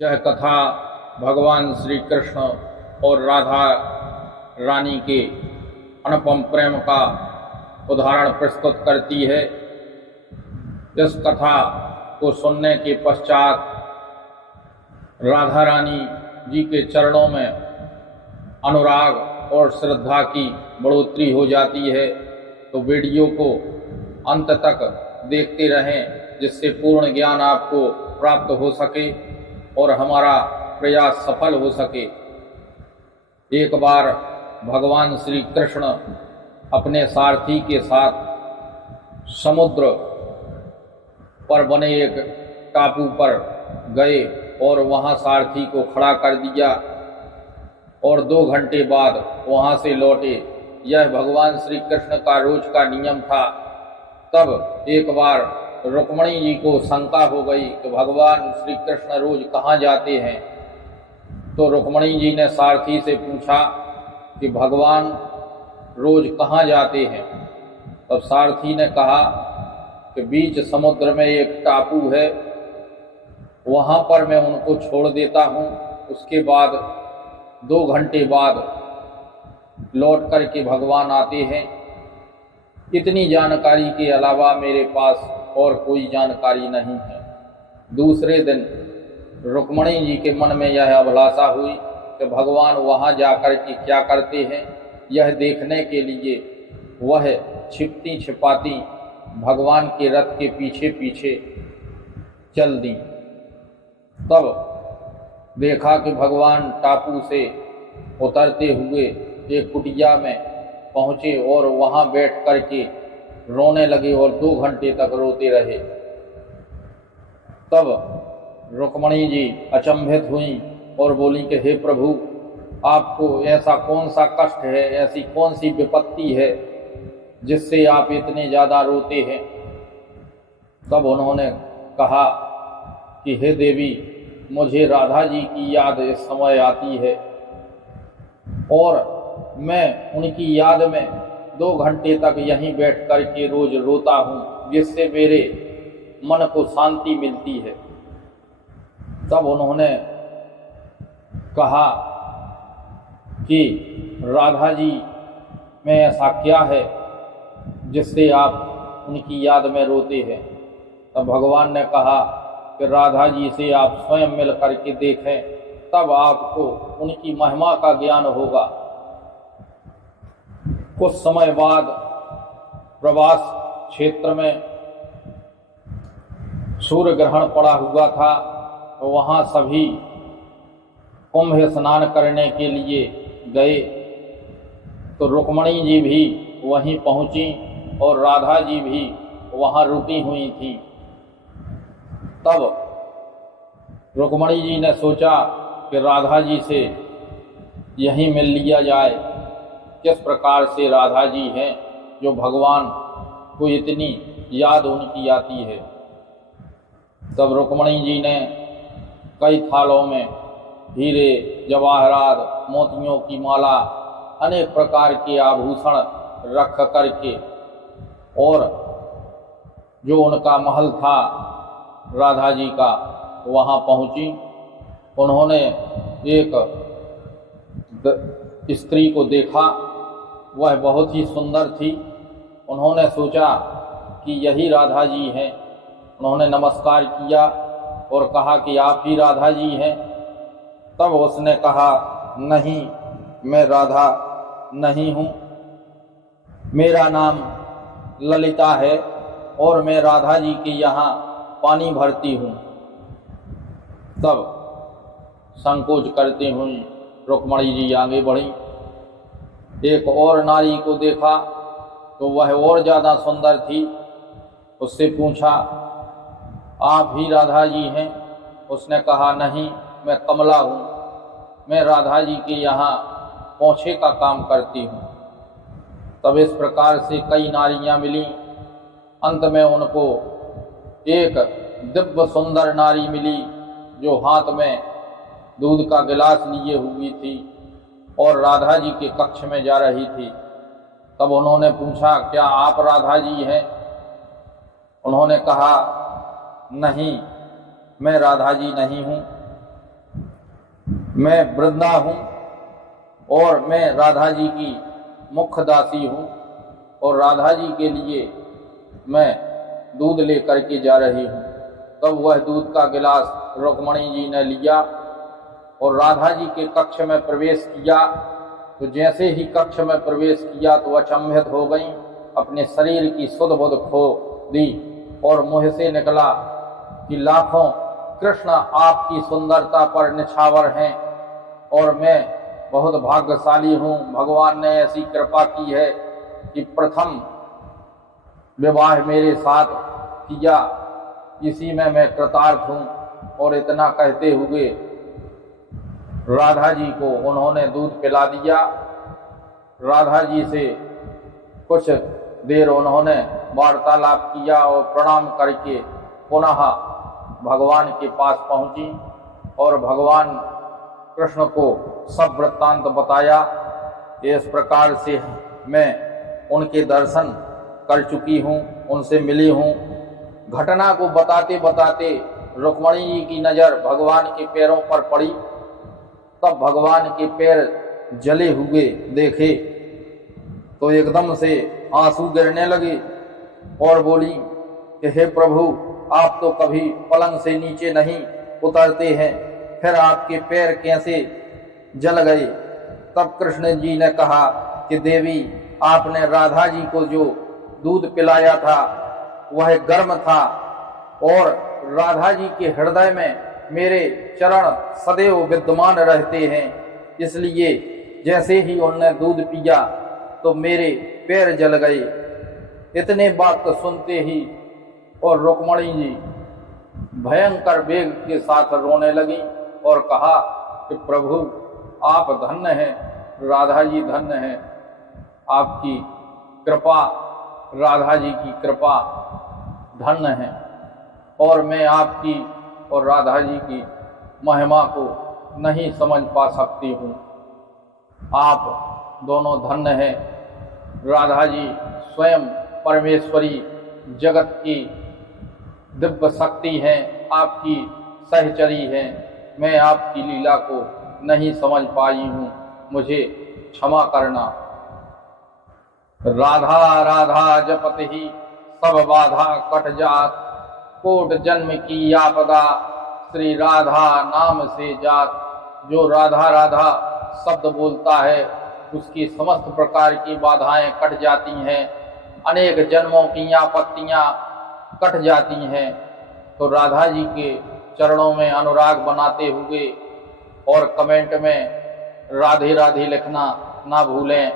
यह कथा भगवान श्री कृष्ण और राधा रानी के अनुपम प्रेम का उदाहरण प्रस्तुत करती है। इस कथा को सुनने के पश्चात राधा रानी जी के चरणों में अनुराग और श्रद्धा की बढ़ोतरी हो जाती है। तो वीडियो को अंत तक देखते रहें, जिससे पूर्ण ज्ञान आपको प्राप्त हो सके और हमारा प्रयास सफल हो सके। एक बार भगवान श्री कृष्ण अपने सारथी के साथ समुद्र पर बने एक टापू पर गए और वहां सारथी को खड़ा कर दिया और 2 घंटे बाद वहां से लौटे। यह भगवान श्री कृष्ण का रोज का नियम था। तब एक बार रुक्मिणी जी को शंका हो गई कि भगवान श्री कृष्ण रोज कहाँ जाते हैं। तो रुक्मिणी जी ने सारथी से पूछा कि भगवान रोज कहाँ जाते हैं। तब सारथी ने कहा कि बीच समुद्र में एक टापू है, वहाँ पर मैं उनको छोड़ देता हूँ। उसके बाद 2 घंटे बाद लौट कर के भगवान आते हैं। इतनी जानकारी के अलावा मेरे पास और कोई जानकारी नहीं है। दूसरे दिन रुक्मिणी जी के मन में यह अभिलाषा हुई कि भगवान वहाँ जाकर के क्या करते हैं, यह देखने के लिए वह छिपती छिपाती भगवान के रथ के पीछे पीछे चल दी। तब देखा कि भगवान टापू से उतरते हुए एक कुटिया में पहुँचे और वहाँ बैठ कर के रोने लगे और 2 घंटे तक रोते रहे। तब रुक्मिणी जी अचंभित हुई और बोली कि हे प्रभु, आपको ऐसा कौन सा कष्ट है, ऐसी कौन सी विपत्ति है जिससे आप इतने ज़्यादा रोते हैं। तब उन्होंने कहा कि हे देवी, मुझे राधा जी की याद इस समय आती है और मैं उनकी याद में 2 घंटे तक यहीं बैठ कर के रोज रोता हूँ, जिससे मेरे मन को शांति मिलती है। तब उन्होंने कहा कि राधा जी में ऐसा क्या है जिससे आप उनकी याद में रोते हैं। तब भगवान ने कहा कि राधा जी से आप स्वयं मिल करके देखें, तब आपको उनकी महिमा का ज्ञान होगा। कुछ समय बाद प्रवास क्षेत्र में सूर्य ग्रहण पड़ा हुआ था, तो वहाँ सभी कुंभ स्नान करने के लिए गए। तो रुक्मिणी जी भी वहीं पहुँची और राधा जी भी वहाँ रुकी हुई थी। तब रुक्मिणी जी ने सोचा कि राधा जी से यहीं मिल लिया जाए। किस प्रकार से राधा जी हैं जो भगवान को इतनी याद उनकी आती है। तब रुक्मिणी जी ने कई थालों में हीरे, जवाहरात, मोतियों की माला, अनेक प्रकार के आभूषण रख करके और जो उनका महल था राधा जी का, वहाँ पहुँची। उन्होंने एक स्त्री को देखा, वह बहुत ही सुंदर थी। उन्होंने सोचा कि यही राधा जी हैं। उन्होंने नमस्कार किया और कहा कि आप ही राधा जी हैं। तब उसने कहा, नहीं, मैं राधा नहीं हूँ, मेरा नाम ललिता है और मैं राधा जी के यहाँ पानी भरती हूँ। तब संकोच करते हुए रुक्मिणी जी आगे बढ़ी। एक और नारी को देखा तो वह और ज़्यादा सुंदर थी। उससे पूछा, आप ही राधा जी हैं? उसने कहा, नहीं, मैं कमला हूँ, मैं राधा जी के यहाँ पोंछे का काम करती हूँ। तब इस प्रकार से कई नारियाँ मिली। अंत में उनको एक दिव्य सुंदर नारी मिली जो हाथ में दूध का गिलास लिए हुई थी और राधा जी के कक्ष में जा रही थी। तब उन्होंने पूछा, क्या आप राधा जी हैं? उन्होंने कहा, नहीं, मैं राधा जी नहीं हूँ, मैं वृंदा हूँ और मैं राधा जी की मुख्य दासी हूँ और राधा जी के लिए मैं दूध लेकर के जा रही हूँ। तब वह दूध का गिलास रुक्मणी जी ने लिया और राधा जी के कक्ष में प्रवेश किया। तो जैसे ही कक्ष में प्रवेश किया तो अचंभित हो गई, अपने शरीर की सुध बुध खो दी और मुँह से निकला कि लाखों कृष्ण आपकी सुंदरता पर निछावर हैं और मैं बहुत भाग्यशाली हूँ। भगवान ने ऐसी कृपा की है कि प्रथम विवाह मेरे साथ किया, इसी में मैं कृतार्थ हूँ। और इतना कहते हुए राधा जी को उन्होंने दूध पिला दिया। राधा जी से कुछ देर उन्होंने वार्तालाप किया और प्रणाम करके पुनः भगवान के पास पहुँची और भगवान कृष्ण को सब वृत्तांत बताया। इस प्रकार से मैं उनके दर्शन कर चुकी हूँ, उनसे मिली हूँ। घटना को बताते बताते रुक्मणी जी की नज़र भगवान के पैरों पर पड़ी। तब भगवान के पैर जले हुए देखे तो एकदम से आंसू गिरने लगे और बोली कि हे प्रभु, आप तो कभी पलंग से नीचे नहीं उतरते हैं, फिर आपके पैर कैसे जल गए। तब कृष्ण जी ने कहा कि देवी, आपने राधा जी को जो दूध पिलाया था वह गर्म था और राधा जी के हृदय में मेरे चरण सदैव विद्यमान रहते हैं, इसलिए जैसे ही उन्होंने दूध पिया तो मेरे पैर जल गए। इतने बात तो सुनते ही और रुक्मणी जी भयंकर वेग के साथ रोने लगी और कहा कि प्रभु, आप धन्य हैं, राधा जी धन्य हैं, आपकी कृपा, राधा जी की कृपा धन्य है और मैं आपकी और राधा जी की महिमा को नहीं समझ पा सकती हूँ। आप दोनों धन्य हैं। राधा जी स्वयं परमेश्वरी जगत की दिव्य शक्ति हैं, आपकी सहचरी हैं। मैं आपकी लीला को नहीं समझ पाई हूँ, मुझे क्षमा करना। राधा राधा जपत ही सब बाधा कट जात, कोट जन्म की आपदा श्री राधा नाम से जात। जो राधा राधा शब्द बोलता है उसकी समस्त प्रकार की बाधाएं कट जाती हैं, अनेक जन्मों की आपत्तियां कट जाती हैं। तो राधा जी के चरणों में अनुराग बनाते हुए और कमेंट में राधे राधे लिखना ना भूलें।